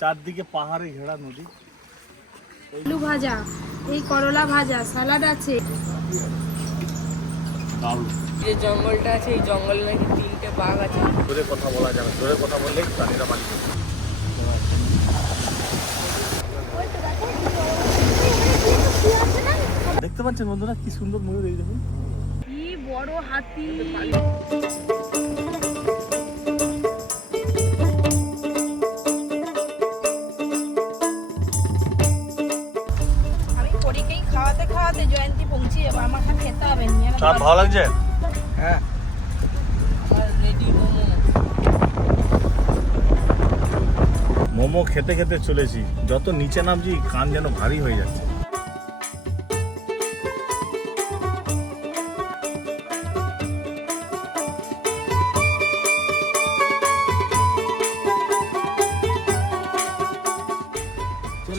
চারদিকে পাহাড়ে ঘেরা নদী। আলু ভাজা, এই করলা ভাজা, সালাড আছে। যে জঙ্গলটা আছে এই জঙ্গলে নাকি 3টে বাঘ আছে। জোরে কথা বলা যাবে, জোরে কথা বললেই প্রাণীরা বাড়ি যাবে। দেখতে পাচ্ছেন বন্ধুরা কি সুন্দর ময়ূর, এই দেখুন কি বড় হাতি। আমি পরীকেই খাওয়াতে খাওয়াতে জয়ন্তী পৌঁছে যাবো, আমাকে খেতে হবে না। সব ভালো লাগছে। হ্যাঁ আমার রেডি মোমো। মোমো খেতে খেতে চলেছি, যত নিচে নামছি কান যেন ভারী হয়ে যাচ্ছে।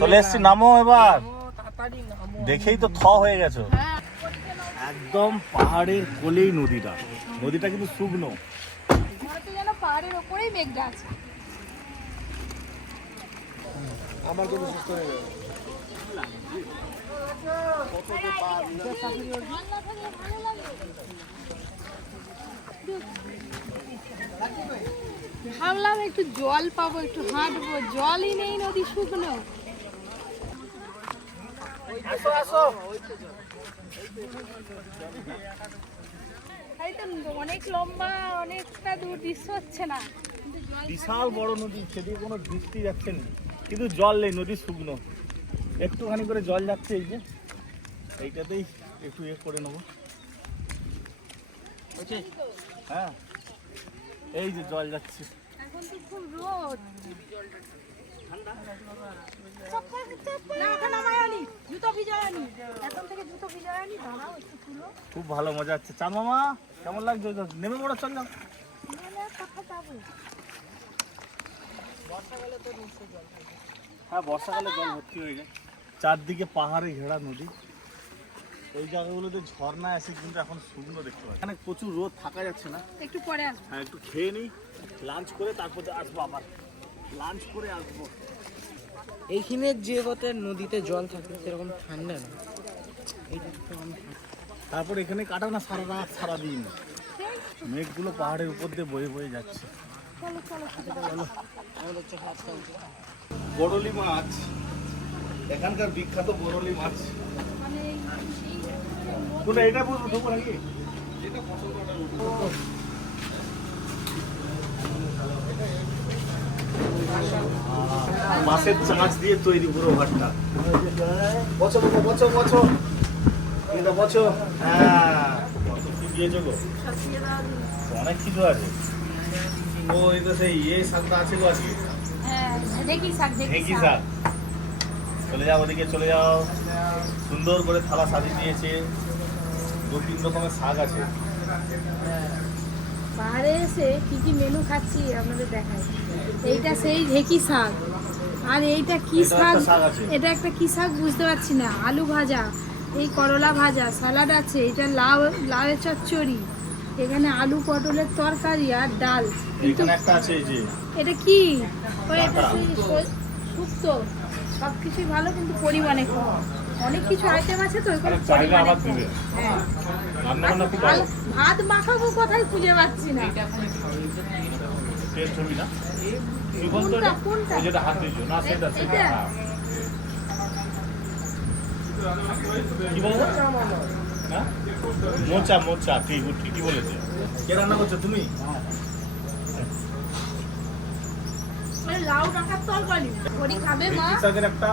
চলে এসছি, নামো এবার। তাড়াতাড়ি নামো। দেখেই তো থ হয়ে গেছো। একদম পাহাড়ের কোলেই নদীটা, নদীটা কিন্তু শুকনো। হয়তো যেন পাহাড়ের ওপরেই মেঘটা আছে। আমার কোনো সুস্থ হয়ে যাবে। ভাবলাম একটু জল পাবো, একটু হাঁটবো, জলই নেই, নদী শুকনো। আসো আসো। এই তো অনেক লম্বা, অনেকটা দূর, দৃশ্য হচ্ছে না। বিশাল বড় নদী, সেদিকে কোনো বৃষ্টি যাচ্ছে না, কিন্তু জল নেই, নদী শুকনো। একটুখানি করে জল যাচ্ছে, এই যে এইটাতেই একটু করে নেবো। হ্যাঁ এই যে জল যাচ্ছে। এখন তো খুব রোদ। না এখন নামায়নি, জুতো ভিজায়নি, এখন থেকে জুতো ভিজায়নি। দাঁড়াও একটু তুলো। খুব ভালো মজা হচ্ছে। চাঁদ মামা কেমন লাগছে? নেমে পড়ো, চল যাও। কোথায় যাবো? হ্যাঁ বর্ষাকালে জল ভর্তি হয়ে যায়। চারদিকে পাহাড়ে ঘেরা নদী, এই জায়গাগুলোতে ঝর্ণা আছে, কিন্তু এখন শুকনো দেখতে পাচ্ছি। এখানে প্রচুর রোদ, থাকা যাচ্ছে না। একটু পরে আসবো। হ্যাঁ একটু খেয়ে নিই, লাঞ্চ করে তারপর আসবো, আবার লাঞ্চ করে আসবো। এইখানে যে কত নদীতে জল থাকে সেরকম ঠান্ডা না, এইটা তো আমি তারপর এখানে কাটাও না সারা রাত সারাদিন। মেঘগুলো পাহাড়ের উপর দিয়ে বয়ে বয়ে যাচ্ছে। চলো চলো চলো। আমাদের চোখে আসতে হচ্ছে। বরলি মাছ, এখানকার বিখ্যাত বরলি মাছ। মানে তোমরা এটা বলবো দেবো নাকি? মাছের চাঁচ দিয়ে তৈরি পুরো ভাতটা। বছো বছো বছো, এটা বছো। হ্যাঁ কি দিয়েছো গো? অনেক কিছু আছে। ও এই তো সেই শাকটা আছে গো আজকে। হ্যাঁ দেখি শাক, ঢেঁকি শাক। চলে যাও ওদিকে, চলে যাও। সুন্দর করে থালা সাজিয়ে দিয়েছে, 2-3 রকমের শাক আছে। পাহাড়ে এসে কি কি মেনু খাচ্ছি আপনাদের দেখাই। এইটা সেই ঢেঁকি শাক, আর এইটা কি এটা শাক? একটা শাক আছে। এটা একটা কি শাক বুঝতে পারছি না। আলু ভাজা, এই করলা ভাজা, সালাড আছে, এটা লাউয়ের চচ্চড়ি, এখানে আলু পটলের তরকারি আর ডাল। কিন্তু এখানে একটা আছে, এই যে এটা কি? ওই এটা ডাঁটা। সেই শুক্তো। সব কিছুই ভালো কিন্তু পরিমাণে কম। অনেক কিছু আইটেম আছে তো, ওইগুলো চাইলে পরিমাণে আবার কম। দিবে। হ্যাঁ রান্না বান্না খুব ভালো। ভাত মাখাবো কোথায় খুঁজে পাচ্ছি না। টেস্ট হবি না? কি বলতো কোনটা এটা? কোনটা? ওই যেটা হাত দিয়েছো না, সেটা সেটা। এটা? হ্যাঁ। কি বলছো? হ্যাঁ? মোচা মোচা, ঠিকই বলেছে। কে রান্না করছো তুমি? ওই লাউ ডাঁটার তরকারি করি খাবে মা। ঢেঁকি শাকের একটা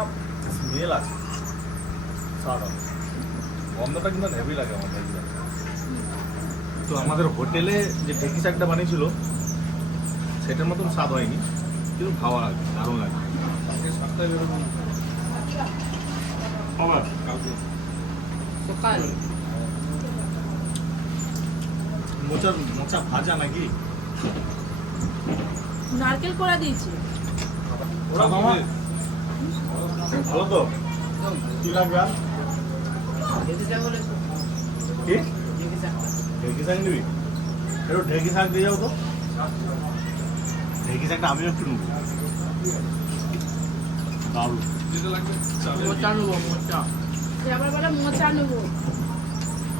স্মেল আছে, স্বাদ আছে। গন্ধটা কিন্তু হেভি লাগে আমার ঢেঁকি শাক। তো আমাদের হোটেলে যে ঢেঁকি শাকটা বানিয়েছিল সেটার মতন স্বাদ হয়নি, কিন্তু ভালো লাগে, দারুণ লাগে। আবার সকাল মোচা ভাজা নাকি? নারকেল কোড়া দিয়েছি। ওরা মামা ভালো তো? কি লাগবে আর? ঢেঁকি শাক হলে কি ঢেঁকি শাক। ঢেঁকি শাক নিবি? একটু ঢেঁকি শাক দিয়ে যাও তো। ঢেঁকি শাকটা আমিও একটু নেবো। দারুণ। মোচা নেবো মোচা। সে আবার বলে মোচা নেবো।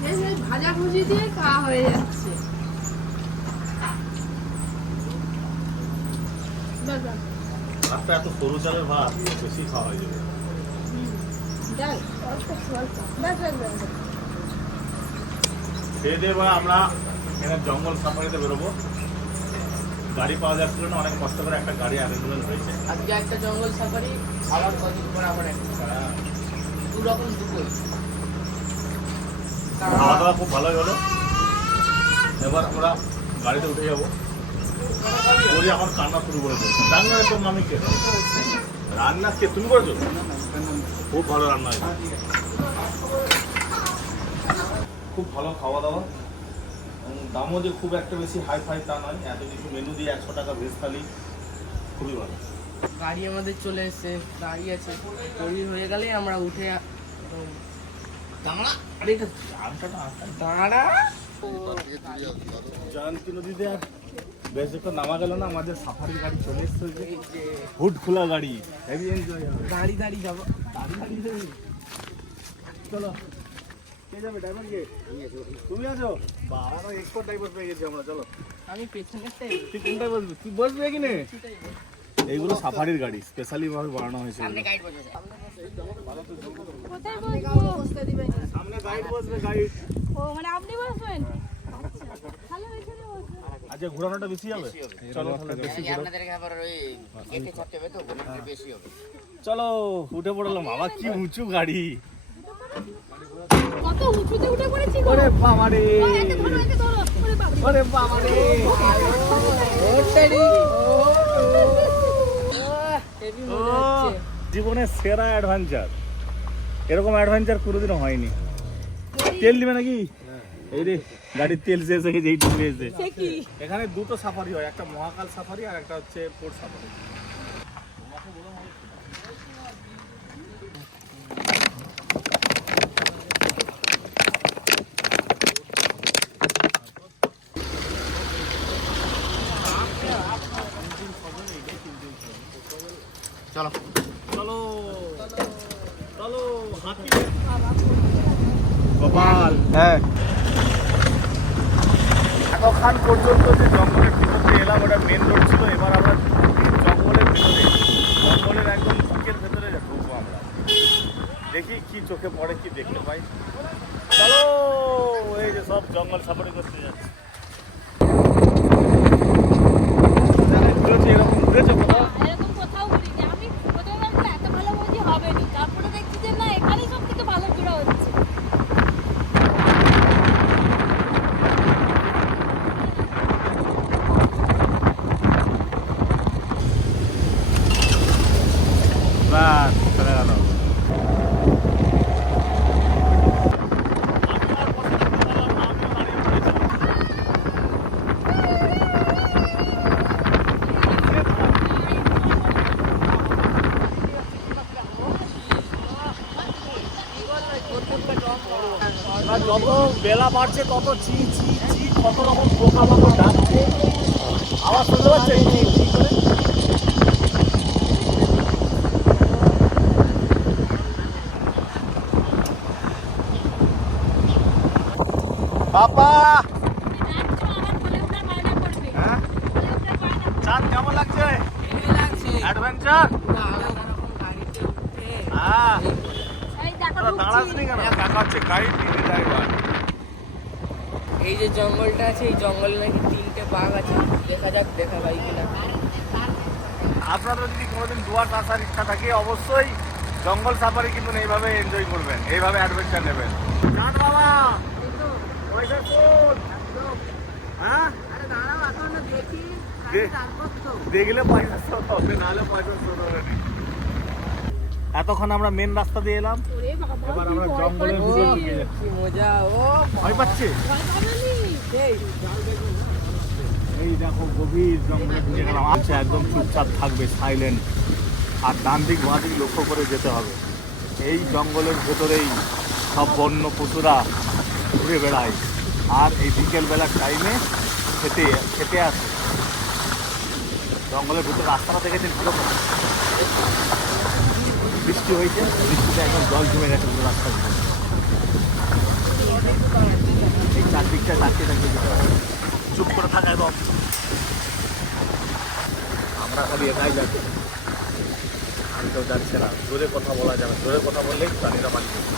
এই যে ভাজা ভুজি দিয়ে খাওয়া হয়ে যাচ্ছে। বাস বাস। ভাতটা এত সরু চালের ভাত বেশি খাওয়া হয়ে যাবে। ডাল অল্প অল্প। বাস বাস বাস। খেয়ে দিয়ে এবার আমরা এখানে জঙ্গল সাফারিতে বেরোবো। গাড়ি পাওয়া যাচ্ছিল না, অনেক কষ্ট করে একটা গাড়ি অ্যারেঞ্জমেন্ট হয়েছে। আজকে একটা জঙ্গল সাফারি, আবার কদিন পর আবার একটা। দু রকম দুটোই। খাওয়া দাওয়া খুব ভালোই হলো। এবার আমরা গাড়িতে উঠে যাবো। ওরি এখন কান্না শুরু করেছে। রান্নার তোর নামে কে? রান্না কে তুমি করেছো? খুব ভালো রান্না হয়েছে। খুব ভালো খাওয়া দাওয়া। দামও যে খুব একটা বেশি হাই ফাই তা নয়। এত কিছু মেনু দিয়ে 100 টাকা ভেজ থালি, খুবই ভালো। গাড়ি আমাদের চলে এসেছে, দাঁড়িয়ে আছে। তৈরি হয়ে গেলেই আমরা উঠে দাঁড়া। আরে এটা আমটাটা দাঁড়া। জয়ন্তী নদীতে আর বেশ একটা নামা গেল না, আমাদের সাফারি গাড়ি চলে এসছে। এই যে হুড খোলা গাড়ি, হেভি এনজয় হবে। দাঁড়িয়ে দাঁড়িয়ে যাবো। চলো, কে যাবে? ড্রাইভার কে? তুমি আছো? বাবা, এক্সপার্ট ড্রাইভার পেয়ে গেছি আমরা। চলো, আমি পেছনেরটাই তুই কোনটায় বসবি? তুই বসবি এখানে? এইগুলো সাফারির গাড়ি, স্পেশালি ভাবে বানানো হয়েছে এগুলো। কোথায় বসবো? বসতে দিবেন। সামনে গাইড বসবে, গাইড। ও মানে আপনি বসবেন? আচ্ছা। ভালো এখানে বসবেন। আচ্ছা, ঘোরানোটা বেশি হবে? চলো তাহলে বেশি ঘোরা। আপনাদেরকে আবার ওই গেটে ছাড়তে হবে তো, একটু বেশি হবে। চলো, উঠে পড়লাম। বাবা, কি উঁচু গাড়ি! কত উঁচুতে উঠে পড়েছি গো। ওরে বাবা রে! একে ধরো, একে ধরো। ওরে বাবা। ওরে বাবা রে! হেভি মজা হচ্ছে। জীবনের সেরা অ্যাডভেঞ্চার। এরকম অ্যাডভেঞ্চার কোনোদিনও হয়নি। তেল দিবে নাকি? এই রে, গাড়ির তেল শেষ হয়ে গেছে, এই ঢুকে এসে। সে কি? এখানে দুটো সাফারি হয়, একটা মহাকাল সাফারি আর একটা হচ্ছে পোর্ট সাফারি। চলো চলো চলো, হাতি গোপাল। হ্যাঁ, এতক্ষণ পর্যন্ত যে জঙ্গলের ভিতর দিয়ে এলাম, ওটা মেন রোড ছিল। এবার আমরা জঙ্গলের ভিতরে, জঙ্গলের একদম বুকের ভেতরে ঢুকবো আমরা। দেখি কি চোখে পড়ে, কি দেখতে পাই। চলো, এই যে সব জঙ্গল সাফারি করতে যাচ্ছে। এরকম ঘুরেছে কোথাও? এরকম কোথাও ঘুরিনি আমি। প্রথমে ভাবলাম এত ভালো বুঝি হবে না, তারপরে দেখছি যে না, এখানেই সব থেকে ভালো ঘোরা হচ্ছে। বাস চলে গেল। আর যত বেলা বাড়ছে তত চি চি চি কত রকম পোকামাকড় ডাকছে। আওয়াজ শুনতে পাচ্ছেন? চি চি করে। বাবা, হ্যাঁ? চাঁদ কেমন লাগছে? অ্যাডভেঞ্চার? হ্যাঁ, তোরা দাঁড়াসনি কেন? দেখাচ্ছে গাইড নিতে ড্রাইভার। এই যে জঙ্গলটা আছে, এই জঙ্গলে নাকি 3টে বাঘ আছে। দেখা যাক, দেখা পাই কিনা। আপনাদের যদি কোনোদিন ডুয়ার্স আসার ইচ্ছা থাকে, অবশ্যই জঙ্গল সাফারি কিন্তু এইভাবে এনজয় করবেন, এইভাবে অ্যাডভেঞ্চার নেবেন। চাঁদ বাবা, পয়সা শোন। হ্যাঁ, দেখলে পয়সা শোধ হবে, নাহলে পয়সা শোধ হবে না। এতক্ষণ আমরা মেন রাস্তা দিয়ে এলাম, ওরে বাবা, এবার আমরা জঙ্গলের ভিতরে ঢুকে যাচ্ছি। কি মজা! ও ভয় পাচ্ছে? ভয় পাবেনি? এই দেখো, গভীর জঙ্গলে ঢুকে গেলাম। আচ্ছা, একদম চুপচাপ থাকবে, সাইলেন্ট। আর ডান দিক বাঁ দিক লক্ষ্য করে যেতে হবে। এই জঙ্গলের ভেতরেই সব বন্য পশুরা ঘুরে বেড়ায়। আর এই বিকেলবেলার টাইমে খেতে আসে। জঙ্গলের ভিতরে রাস্তাটা দেখেছেন? ভালো করে বৃষ্টি হয়েছে, বৃষ্টিতে একদম জল জমে গেছে পুরো রাস্তা দিয়ে। এই চারদিকটা তাকিয়ে তাকিয়ে যেতে হবে। চুপ করে থাকা একদম। আমরা খালি একাই যাচ্ছি, আর কেউ যাচ্ছে না। জোরে কথা বলা যাবে, জোরে কথা বললেই প্রাণীরা পালিয়ে যাবে।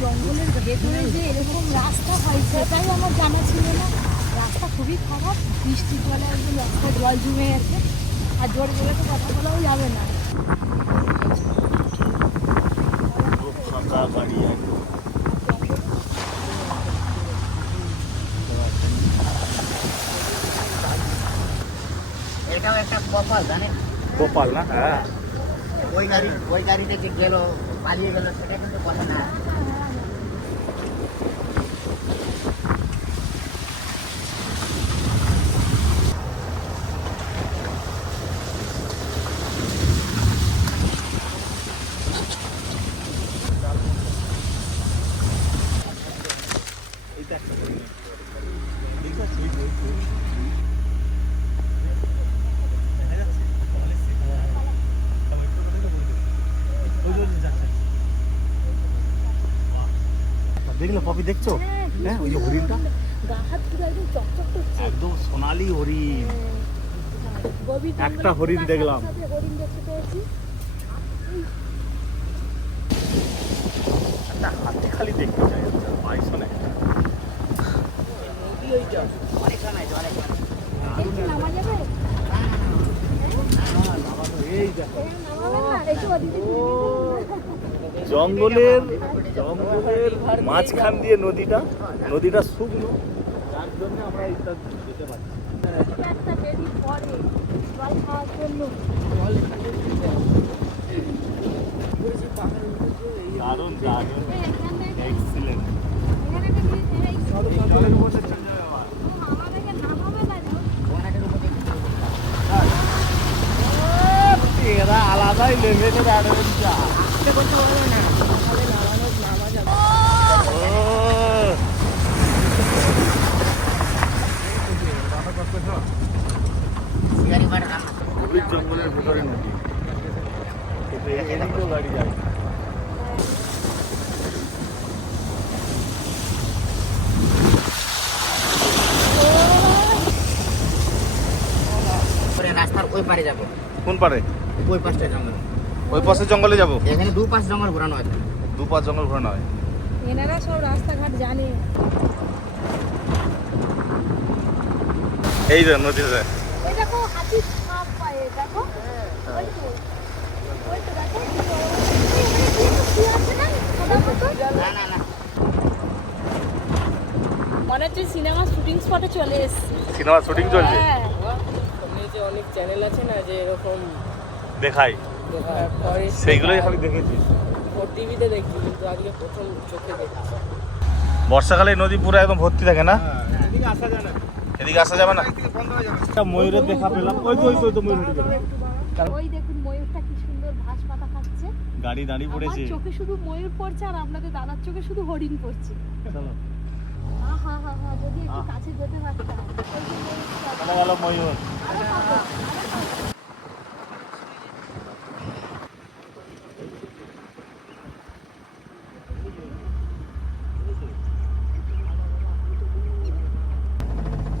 জঙ্গলের ভেতরে যে এরকম রাস্তা হয় সেটাই আমার জানা ছিল না। রাস্তা খুবই খারাপ, বৃষ্টির জলে একদম রাস্তা জল জমে গেছে, আর জোরে জোরে তো কথা বলাও যাবে না। পুরো ফাঁকা গাড়ি একদম। এটাও একটা কপাল জানেন, গোপাল না? হ্যাঁ, ওই গাড়িতে যে গেল পালিয়ে গেল সেটা কিন্তু কথা না। এইটা একটা হরিণ। ঠিক আছে, এই যে, এই যে। দেখা যাচ্ছে? ওই যে, ওই যে যাচ্ছে। বাহ। দেখলে পপি দেখছো? হ্যাঁ, ওই যে হরিণটা গা হাত পুরো একদম চকচক করছে। একদম সোনালি হরিণ। গভীর একটা জঙ্গলে হরিণ ঢোকার দেখলাম। সাথে সাথে হরিণ দেখতে পেয়েছি। একটা হাতে খালি দেখতে চাই, বাইসন একটা। অনেক সময় অনেক একটু নামা যাবে? এই দেখো, নামাবে না? একটু ওদিকে জঙ্গলের মাঝখান দিয়ে নদীটা শুকনো, যার জন্য আমরা এটা যেতে পারছি। একটা বেরি পরে জল খাওয়ার জন্য। দারুণ দারুণ, এই এখানে এক্সিলেন্ট। এখানে দেখি এই জলের উপর চলে যাবে আবার। আমাদেরকে নামাবে না যাও। এরা আলাদাই লেভেলের অ্যাডভেঞ্চার। করতে পারবে না, সকালে নামা যাবে। গাড়ি ভাড়া রান্না গভীর জঙ্গলের ভেতরে নদী, কিন্তু এদিকেও গাড়ি যায়। করে রাস্তার ওই পারে যাবো, কোন পারে? ওই পাশটা জঙ্গল। ওই পাশে জঙ্গলে যাব। এখানে দু পাশ জঙ্গল ঘোরানো আছে। দুপাশ জঙ্গল ঘোরানো হয়। এনারা সব রাস্তাঘাট জানে। এই যে নদীতে এই দেখো হাতির ছাপ পায়ে দেখো। ওই তো দেখো। কি আছে না? না না না, মনে হচ্ছে সিনেমা শুটিং স্পটে চলে এসেছি। সিনেমা শুটিং চলছে, হ্যাঁ। সামনে যে অনেক চ্যানেল আছে না যে এরকম দেখাই ফরেস্ট, সেইগুলোই আমি দেখেছি। টিভিতে দেখি, কিন্তু আজকে প্রথম চোখে দেখছি। বর্ষাকালে নদী পুরো একদম ভর্তি থাকে না? এদিকে আসা যায় না, এদিকে আসা যাবে না। এদিকে বন্ধ হয়ে যাবে। একটা ময়ূরের দেখা পেলাম, ওই তো ময়ূর হেঁটে গেল। ওই দেখুন ময়ূরটা কি সুন্দর ঘাস পাতা খাচ্ছে। গাড়ি দাঁড়িয়ে আমার পড়েছে। চোখে শুধু ময়ূর পড়ছে আর আপনাদের দাদার চোখে শুধু হরিণ পড়ছে। চলো, আহা হা হা, যদি একটু কাছে যেতে পারতাম। ওই যে ময়ূরটা। চলে গেল ময়ূর। আরে পাবো, আরে পাবো।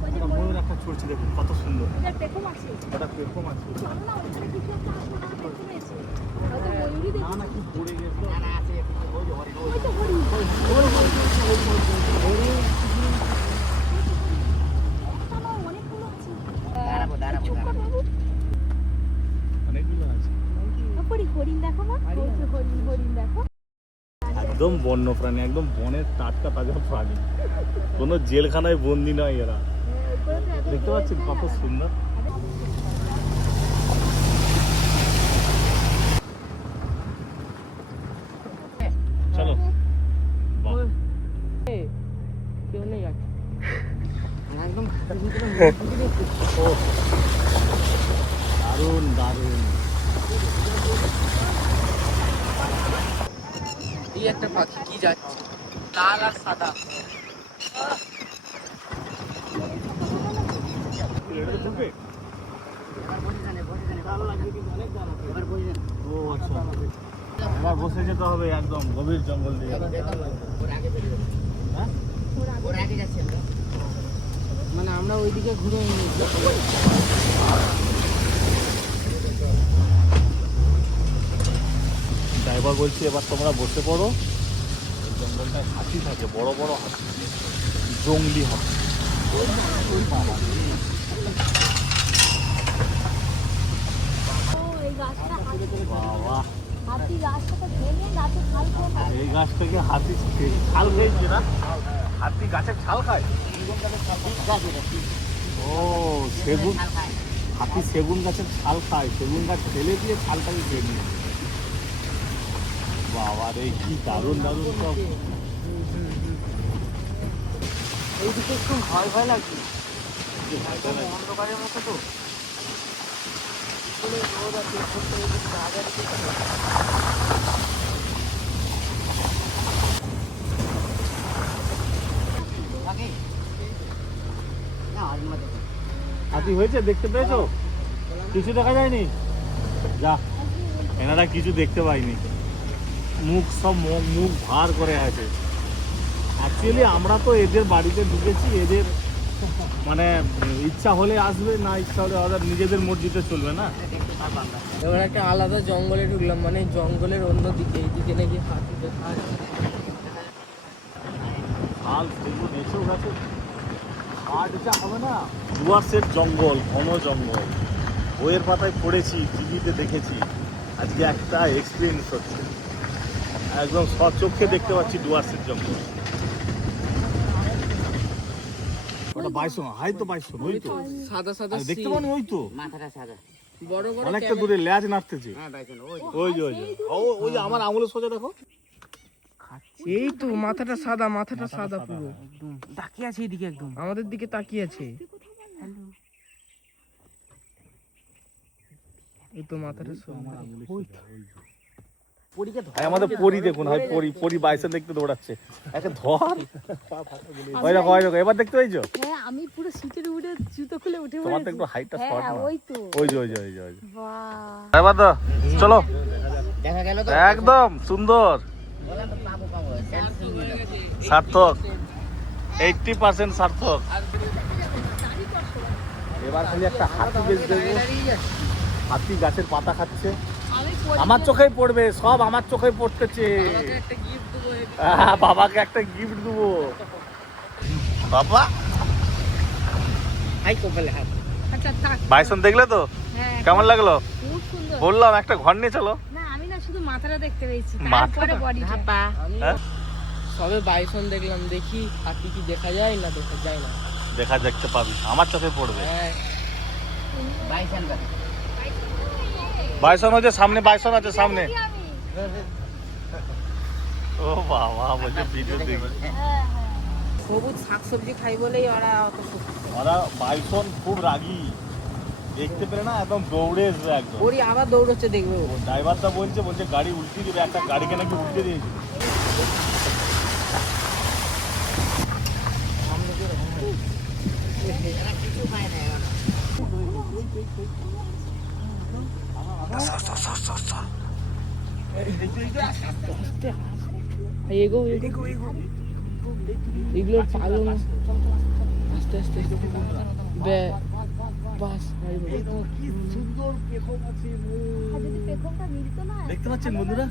ওই যে ময়ূর একটা ছুটছে, দেখুন কত সুন্দর। ওদের পেখম আছে। ওটা পেখম আছে। চলো না, ওখানে কিছু একটা আছে, ওখানে দেখতে পেয়েছি। হয়তো ময়ূরই দেখছি। না না, কি পড়ে গেছিল। না না আছে, ওই যে হরিণ, ওই ওই তো হরিণ। একটা না, অনেকগুলো আছে। দাঁড়াবো, দাঁড়াবো, চুপ কর দাঁড়াবো। বাবু। অনেকগুলো আছে। তারপরে হরিণ দেখো না, ওই যে হরিণ দেখো। একদম বন্য প্রাণী, একদম বনের টাটকা তাজা প্রাণী। কোনো জেলখানায় বন্দি নয় এরা। ওপরে তো এত দেখতে পাচ্ছেন কত সুন্দর। চলো, বাহ। কেউ নেই আছে। একদম ও দারুণ দারুণ। এই একটা পাখি কি যাচ্ছে, লাল আর সাদা। এটা তো ঢুকবে? এবার পজিশনে ভালো লাগবে, কিন্তু অনেক দাম আছে। আচ্ছা এবার বসে যেতে হবে একদম গভীর জঙ্গল দিয়ে। ওর আগে চলে যাবে। হ্যাঁ ওর আগে যাচ্ছে আমরা। মানে আমরা ওইদিকে ঘুরে নিয়েছি। ড্রাইভার বলছি এবার তোমরা বসে পড়ো। এই জঙ্গলটায় হাতি থাকে, বড় বড় হাতি, জঙ্গলি হাতি। ও, এই গাছটা বাবা হাতি গাছটাকে ভেঙে গাছে ছাল করে খায়। এই গাছ থেকে হাতি ছাল খেয়েছে না? হাতি গাছের ছাল খায়? ও সেগুন, শাল খায়। হাতি সেগুন গাছের ছাল খায়, সেগুন গাছ ফেলে দিয়ে ছালটাকে খেয়ে নিয়ে। বাবা রে কি দারুণ দারুণ সব। এইদিকে একটু ভয় ভয় লাগছে, অন্ধকারের মতো তো। উপরে রোদ আছে, উপর থেকে একটু আগে দিকে আগে? না, আজ মধ্যে। হাতি হয়েছে, দেখতে পেয়েছো? কিছু দেখা যায়নি? যা, এনারা কিছু দেখতে পাইনি, মুখ সব মুখ ভার করে আছে। অ্যাকচুয়ালি আমরা তো এদের বাড়িতে ঢুকেছি, এদের মানে ইচ্ছা হলে আসবে, না ইচ্ছা হলে ওদের নিজেদের মর্জিতে চলবে না। দেখতে পারবো আমরা। এবার একটা আলাদা জঙ্গলে ঢুকলাম, মানে জঙ্গলের অন্য দিকে, এইদিকে নাকি হাতি দেখা যায়। শাল সেগুন এসেও গেছে, হাট যা হবে না। ডুয়ার্সের জঙ্গল, ঘন জঙ্গল, বইয়ের পাতায় পড়েছি, টিভিতে দেখেছি, আজকে একটা এক্সপিরিয়েন্স হচ্ছে, একদম সচক্ষে দেখতে পাচ্ছি ডুয়ার্সের জঙ্গল। ওটা বাইসন, হাই তো বাইসন, ওই তো সাদা সাদা আরে দেখতে সিং, পানি, ওই তো মাথাটা সাদা। বড় বড় অনেকটা দূরে ল্যাজ নাড়তেছে। হ্যাঁ, বাইসন, ওই। ওই যে ওই যে ওই যে আমার আঙুলের সোজা দেখো। এই তো মাথাটা সাদা, মাথাটা সাদা পুরো একদম তাকিয়ে আছে এইদিকে, একদম আমাদের দিকে তাকিয়ে আছে। এই তো মাথাটা সাদা। ভাই আমাদের পরি দেখুন, হয় পরি, পরি বাইসন দেখতে দৌড়াচ্ছে, একে ধর। ওই দেখো ওই দেখো, এবার দেখতে পাইছো? হ্যাঁ, আমি পুরো সিটের উঠে জুতো খুলে উঠে তোমার তো পড়েছি। একটু হাইটটা শর্ট হ্যাঁ, না। ওই তো। ওই যে ওই যে ওই যে ওই যে। বাহ, এবার তো চলো, দেখা গেল তো? একদম সুন্দর, বললাম তো পাবো পাবো, selfie নিলাম। সার্থক, 80% সার্থক। এবার খালি একটা হাতি বেশ দেখবো, হাতি গাছের পাতা খাচ্ছে, আমি পড়ি আমার চোখেই পড়বে, সব আমার চোখেই পড়তেছে। একটা গিফট দেবো। বাবাকে একটা গিফট দেবো। বাবা হাই কপালে হাত। আচ্ছা থাক। বাইসন দেখলে তো হ্যাঁ, কেমন লাগলো? খুব সুন্দর। বললাম একটা ঘর নিয়ে চলো। না, আমি না শুধু মাথাটা দেখতে পেয়েছি, মাথা? তারপরে বডিটা। আমি হ্যাঁ? সবে বাইসন দেখলাম, দেখি হাতি কি দেখা যায় না দেখা যায় না। দেখা দেখতে পাবি, আমার চোখে পড়বে। হ্যাঁ, বাইসন গাছ। বাইসন হচ্ছে সামনে, বাইসন আছে সামনে। আমি ও বাবা বলছে ভিডিও দেখবে। হ্যাঁ হ্যাঁ। সবুজ শাকসবজি খাই বলেই ওরা অত শক্তি। ওরা বাইসন খুব রাগী, দেখতে পেলে না একদম দৌড়ে এসবে একদম। ওরই আবার দৌড়চ্ছে দেখবে ও। ড্রাইভারটা বলছে গাড়ি উল্টে দিবে, একটা গাড়িকে নাকি উল্টে দিয়েছিল। কিছু পায় না এখন। এগো এগো এগো, এগুলোর পালন আস্তে আস্তে বাস কি সুন্দর পেখম আছে। আর যদি পেখমটা মিলতো না, দেখতে পাচ্ছেন বন্ধুরা,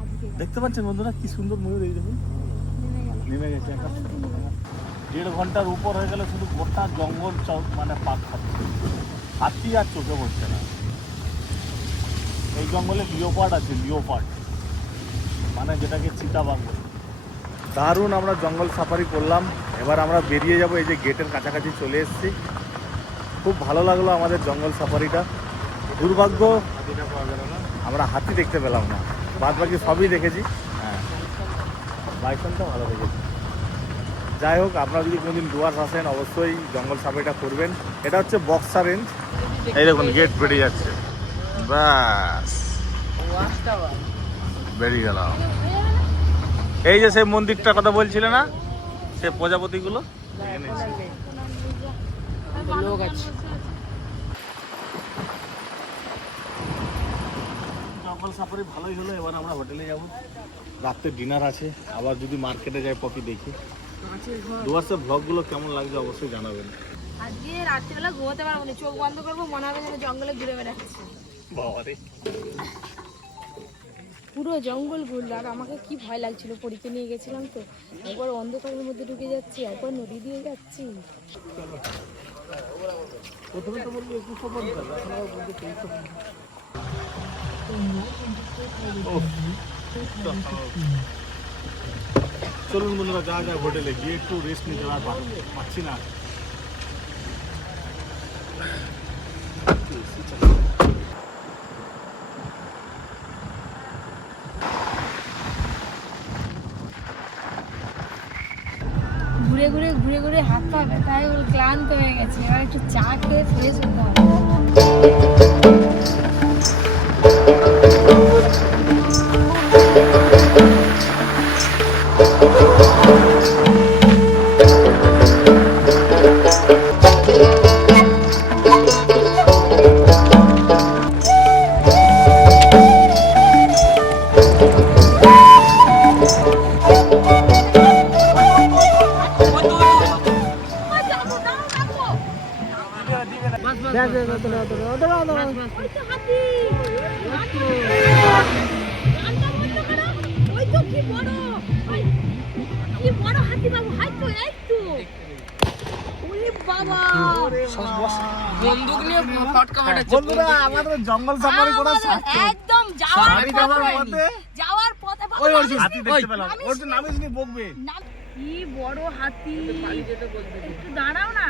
আজকে দেখতে পাচ্ছেন বন্ধুরা কি সুন্দর ময়ূর, এই দেখুন নেমে গেল। নেমে গেছে। একটা 1.5 ঘন্টার উপর হয়ে গেলে শুধু গোটা জঙ্গল মানে পাক খাচ্ছে, হাতি আর চোখে পড়ছে না। এই জঙ্গলে লিওপার্ড আছে, লিওপার্ড মানে যেটাকে চিতাবাঘ বলে। দারুণ আমরা জঙ্গল সাফারি করলাম। এবার আমরা বেরিয়ে যাব, এই যে গেটের কাছাকাছি চলে এসেছি। খুব ভালো লাগলো আমাদের জঙ্গল সাফারিটা। দুর্ভাগ্য আমরা হাতি দেখতে পেলাম না, বাদ বাকি সবই দেখেছি। হ্যাঁ, বাইসনটা ভালো দেখেছি। যাই হোক, আপনারা যদি কোনোদিন ডুয়ার্স আসেন অবশ্যই জঙ্গল সাফারিটা করবেন। এটা হচ্ছে বক্সা রেঞ্জ। এই দেখুন গেট বেরিয়ে যাচ্ছে, ব্যাস বেরিয়ে গেলাম। এই যে সেই মন্দিরটার কথা বলছিলে না, সে প্রজাপতিগুলো এখানে এসে। লোক আছে। জঙ্গল সাফারি ভালোই হলো। এবার আমরা হোটেলে যাব, রাত্রে ডিনার আছে, আবার যদি মার্কেটে যাই পপি দেখি। ডুয়ার্সের ব্লগগুলো কেমন লাগছে অবশ্যই জানাবেন। আজকে রাত্রিবেলা ঘুমোতে পারবো না, চোখ বন্ধ করবো মনে হবে যেন জঙ্গলে ঘুরে বেড়াচ্ছি। বাবারে পুরো জঙ্গল ঘুরলো, আর আমাকে কি ভয় লাগছিল, পরীক্ষা নিয়ে গেছিলাম তো, একবার অন্ধকারের মধ্যে ঢুকে যাচ্ছি, একবার নদী দিয়ে যাচ্ছি। প্রথমে তো বলবো 2150, এখন আবার বলতে 2350। চলুন বন্ধুরা, যা যা হোটেলে গিয়ে একটু রেস্ট নিতে পারছি না। ঘুরে ঘুরে ঘুরে ঘুরে হাত পা ব্যথা হয়ে গেল, ক্লান্ত হয়ে গেছে, এবার একটু চা খেয়ে ফ্রেশ হতে হবে। বন্দুক নিয়ে ফটকা ফাটাচ্ছে। বন্ধুরা আমাদের জঙ্গল সাফারি করা একদম যাওয়ার পথে ওই অর্জুন হাতি দেখতে পেলাম, অর্জুন নামিস নি বকবে। কি বড় হাতি, পালিয়ে যেতে বলতে দে। একটু দাঁড়াও না,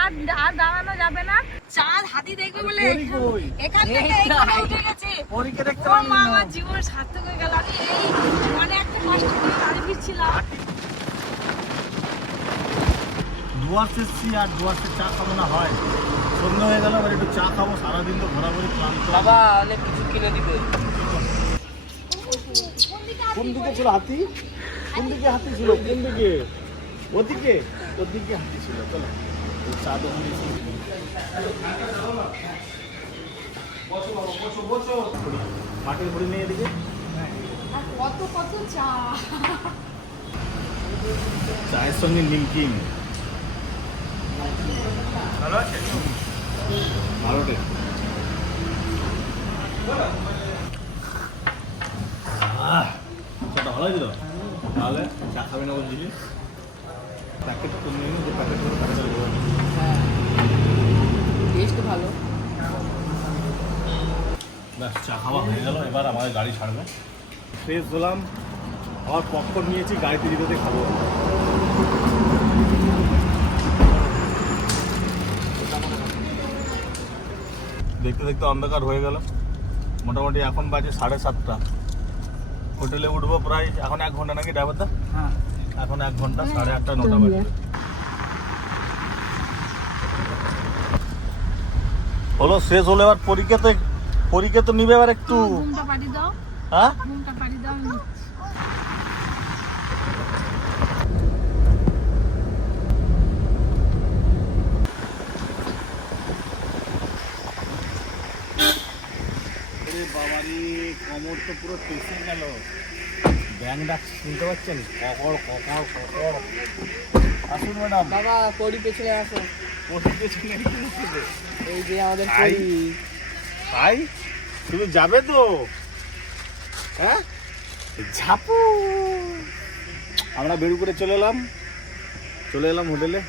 আর আর দাঁড়ানো যাবে না, চাঁদ হাতি দেখবে বলে এখান থেকে এইখানে উঠে গেছে। পরীকে দেখতে ও মা, আমার জীবন সার্থক হয়ে গেল। আমি এই মানে একটা কষ্ট করে বাড়ি ফিরছিলাম। ডুয়ার্সের সি আর ডুয়ার্সের চা খাবো না হয়, সন্ধ্যা হয়ে গেল, এবার একটু চা খাবো। সারাদিন তো ঘোরাঘুরি ক্লান্ত। বাবা অনেক কিছু কিনে দিবে। কোন দিকে ছিল হাতি? কোন দিকে হাতি ছিল? কোন দিকে? ওদিকে? ওদিকে হাতি ছিল। চলো চা দোকান মাটির ঘুরি নিয়ে এদিকে। আর কত কত চা, চায়ের সঙ্গে নিমকিন ভালো আছে, ভালো টেস্ট। চাটা ভালো আছে তো? তাহলে চা খাবে না বলছিলি? প্যাকেট তো নিয়ে যে প্যাকেট করে প্যাকেট হ্যাঁ, টেস্ট ভালো। ব্যাস চা খাওয়া হয়ে গেল, এবার আমাদের গাড়ি ছাড়বে। ফ্রেশ হলাম, আবার পপকর্ন নিয়েছি, গাড়িতে যেতে খাবো। দেখতে দেখতে অন্ধকার হয়ে গেল, মোটামুটি এখন বাজে 7:30। হোটেলে উঠবো প্রায় এখন 1 ঘন্টা নাকি ড্রাইভারদা? হ্যাঁ, এখন 1 ঘন্টা, 8:30 9টা বাজে। হলো শেষ হলো, এবার পরীক্ষা তো নিবে এবার একটু। ঘুমটা পাঠিয়ে দাও, হ্যাঁ ঘুমটা পাঠিয়ে দাও। বাবারি কোমর তো পুরো টেসে গেল। ব্যাং ডাক শুনতে পাচ্ছেন? ককড় ককড় ককড়। আসুন ম্যাডাম। বাবা পরি পেছনে আসো। ওষুধ পেছনে এই যে আমাদের ভাই। পরি। ভাই তুমি যাবে তো? হ্যাঁ ঝাপু। আমরা বেরু করে চলে এলাম হোটেলে।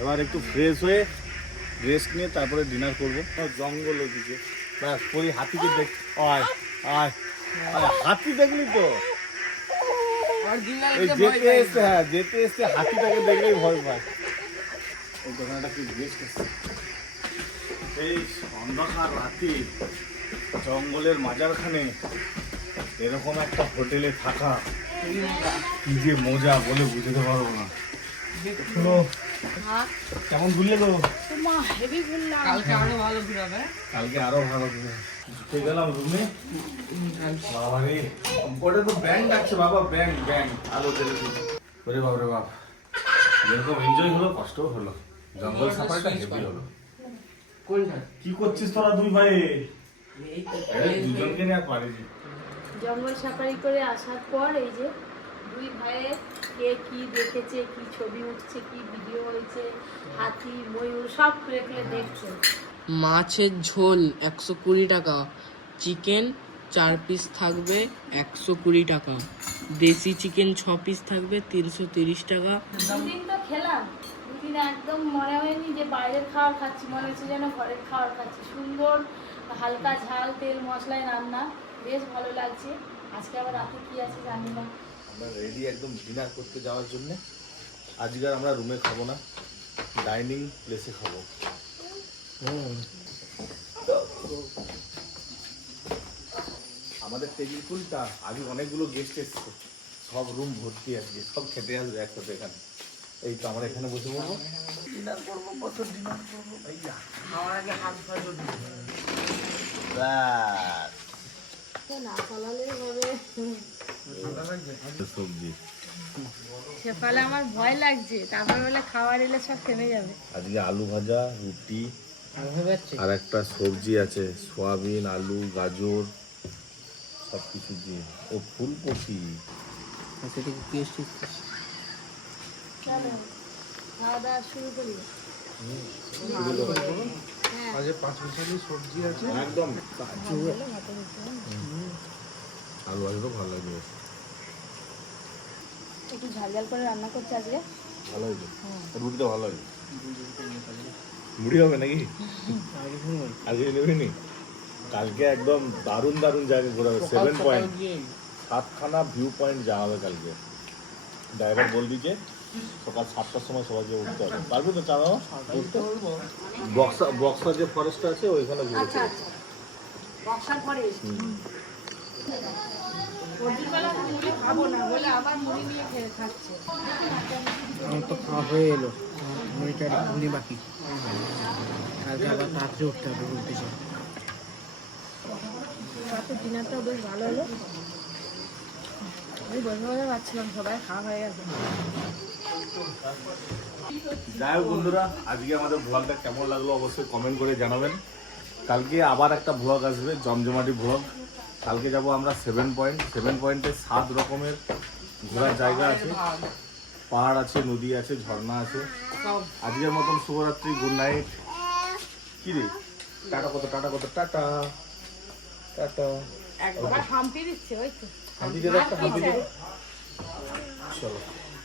এবার একটু ফ্রেশ হয়ে রেস্ট নিয়ে তারপরে ডিনার করবো। জঙ্গল ওদিকে ব্যাস, পরি হাতিকে দেখ। আয় আয় আয়, হাতি দেখলি তো? আর দিনার এই ভয় যেতে পাই। এসে, হ্যাঁ যেতে এসে হাতিটাকে দেখলেই ভয় পায়। ওই দোকানটা কি গেস্ট এসছে। এই অন্ধকার রাতে জঙ্গলের মাঝারখানে এরকম একটা হোটেলে থাকা কি যে মজা বলে বুঝতে পারবো না। শোনো, কেমন ঘুরলে তো? মা হেভি ঘুরলাম। কালকে আরো ভালো ঘুরাবে। কালকে আরো ভালো ঘুরে ঢুকে গেলাম রুমে। বাবা রে, ওটা তো ব্যাং ডাকছে বাবা, ব্যাং ব্যাং আলো জ্বেলেছে। ওরে বাপ রে বাপ, যেরকম এনজয় হলো কষ্টও হলো। জঙ্গল সাফারিটা হেভি হলো। কোনটা? কি করছিস তোরা দুই ভাই? এই তো দুজনকে নিয়ে আর পারিনি। জঙ্গল সাফারি করে আসার পর এই যে দুই ভাইয়ে কে কি দেখেছে, কি ছবি উঠছে, কি ভিডিও হয়েছে, হাতি ময়ূর সব খুলে খুলে দেখছে। মাছের ঝোল 120 টাকা, চিকেন 4 পিস থাকবে 120 টাকা, দেশি চিকেন 6 পিস থাকবে 330 টাকা। দুদিন তো খেলাম, দুদিন একদম মনে হয়নি যে বাইরের খাবার খাচ্ছি, মনে হচ্ছে যেন ঘরের খাবার খাচ্ছি। সুন্দর হালকা ঝাল তেল মশলায় রান্না, বেশ ভালো লাগছে। আজকে আবার রাতে কি আছে জানি না। আমরা রেডি একদম ডিনার করতে যাওয়ার জন্য। আজকে আর আমরা রুমে খাবো না, ডাইনিং প্লেসে খাবো। আমাদের টেবিল ফুলটা আগে অনেকগুলো গেস্ট এসছে, সব রুম ভর্তি আজকে, সব খেতে আসবে একসাথে এখানে। এই তো আমরা এখানে বসে পড়বো, ডিনার করবো। কত ডিনার করবো ভাইয়া, খাওয়ার আগে হাত পা ধুবি। ব্যাস। তো না চালালেই হবে। সবজি সেফালে আমার ভয় লাগছে, তারপর বলে খাবার এলে সব থেমে যাবে। আজকে আলু ভাজা, রুটি আর একটা সবজি আছে, সোয়াবিন, আলু, গাজর সব কিছু দিয়ে, ও ফুলকপি। সেটা কি টেস্ট? চলো খাওয়া দাওয়া শুরু করি। হ্যাঁ আজ 5 মিশালি সবজি আছে, একদম ভালো ভাতে দিতে হবে। আলু ভাজাটা ভালো লাগবে, একটু ঝাল ঝাল করে রান্না করছে আজকে। ভালো হয়েছে। রুটিটা ভালো হয়েছে। মুড়ি হবে নাকি আজকে নেবে নি? কালকে একদম দারুণ দারুণ জায়গা ঘোরাবে। 7 পয়েন্ট, 7খানা ভিউ পয়েন্ট যাওয়া হবে কালকে। ড্রাইভার বল দিচ্ছে সকাল 7টার সময় সবাইকে উঠতে হবে। পারবো তো চালানো? বক্সার যে ফরেস্টটা আছে ওইখানে ঘুরে আচ্ছা আচ্ছা, বর্ষার পরে বেলা মুড়ি খাবো না বলে আবার মুড়ি নিয়ে খেয়ে খাচ্ছে। আমার তো খাওয়া হয়ে এলো, মুড়িটা এখনই বাকি। আজকে আবার রাত্রে উঠতে হবে বলতেছে। রাতের ডিনারটাও বেশ ভালো হলো। আমি বসে বসে পাচ্ছিলাম, সবাই খাওয়া হয়ে গেছে। যাই হোক বন্ধুরা, আজকে আমাদের ভ্লগটা কেমন লাগলো অবশ্যই কমেন্ট করে জানাবেন। কালকে আবার একটা ভ্লগ আসবে, জমজমাটি ভ্লগ। কালকে যাব আমরা 7 পয়েন্ট। 7 পয়েন্টে 7 রকমের ঘোরার জায়গা আছে, পাহাড় আছে, নদী আছে, ঝর্ণা আছে। আজকের মতন শুভরাত্রি, গুড নাইট। কি রে টাটা কত, টাটা কত, টাটা টাটা। একবার হাম্পি দিচ্ছে, ওই তো হাম্পি দে, একটা হাম্পি দে। চলো।